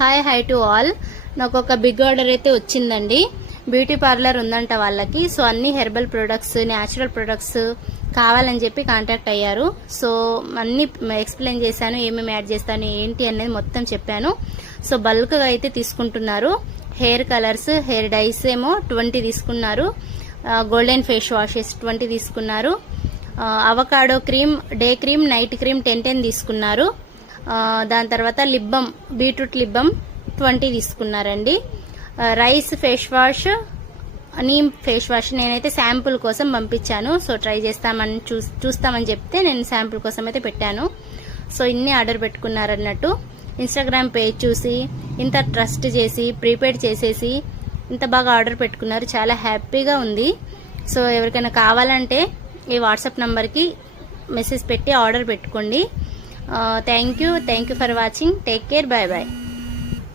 Hi to all. నాకు ఒక big order అయితే వచ్చిందండి. బ్యూటీ పార్లర్ ఉందంట వాళ్ళకి. సో అన్ని హెర్బల్ ప్రొడక్ట్స్, న్యాచురల్ ప్రొడక్ట్స్ కావాలని చెప్పి కాంటాక్ట్ అయ్యారు. సో అన్ని ఎక్స్ప్లెయిన్ చేశాను, ఏమేమి యాడ్ చేస్తాను ఏంటి అనేది మొత్తం చెప్పాను. సో బల్క్గా అయితే తీసుకుంటున్నారు. హెయిర్ కలర్స్, హెయిర్ డైస్ ఏమో 20 తీసుకున్నారు. గోల్డెన్ ఫేస్ వాషెస్ 20 తీసుకున్నారు. Avocado cream, day cream, night cream 10 తీసుకున్నారు. దాని తర్వాత లిబ్బమ్, బీట్రూట్ లిబ్బమ్ 20 తీసుకున్నారండి. Rice face wash, neem face wash నేనైతే శాంపుల్ కోసం పంపించాను. సో ట్రై చేస్తామని చూస్తామని చెప్తే నేను శాంపుల్ కోసం అయితే పెట్టాను. సో ఇన్ని ఆర్డర్ పెట్టుకున్నారన్నట్టు. ఇన్స్టాగ్రామ్ పేజ్ చూసి ఇంత ట్రస్ట్ చేసి ప్రీపెయిడ్ చేసేసి ఇంత బాగా ఆర్డర్ పెట్టుకున్నారు. చాలా హ్యాపీగా ఉంది. సో ఎవరికైనా కావాలంటే ఈ వాట్సాప్ నంబర్కి మెసేజ్ పెట్టి ఆర్డర్ పెట్టుకోండి. Thank you for watching. Take care. Bye bye.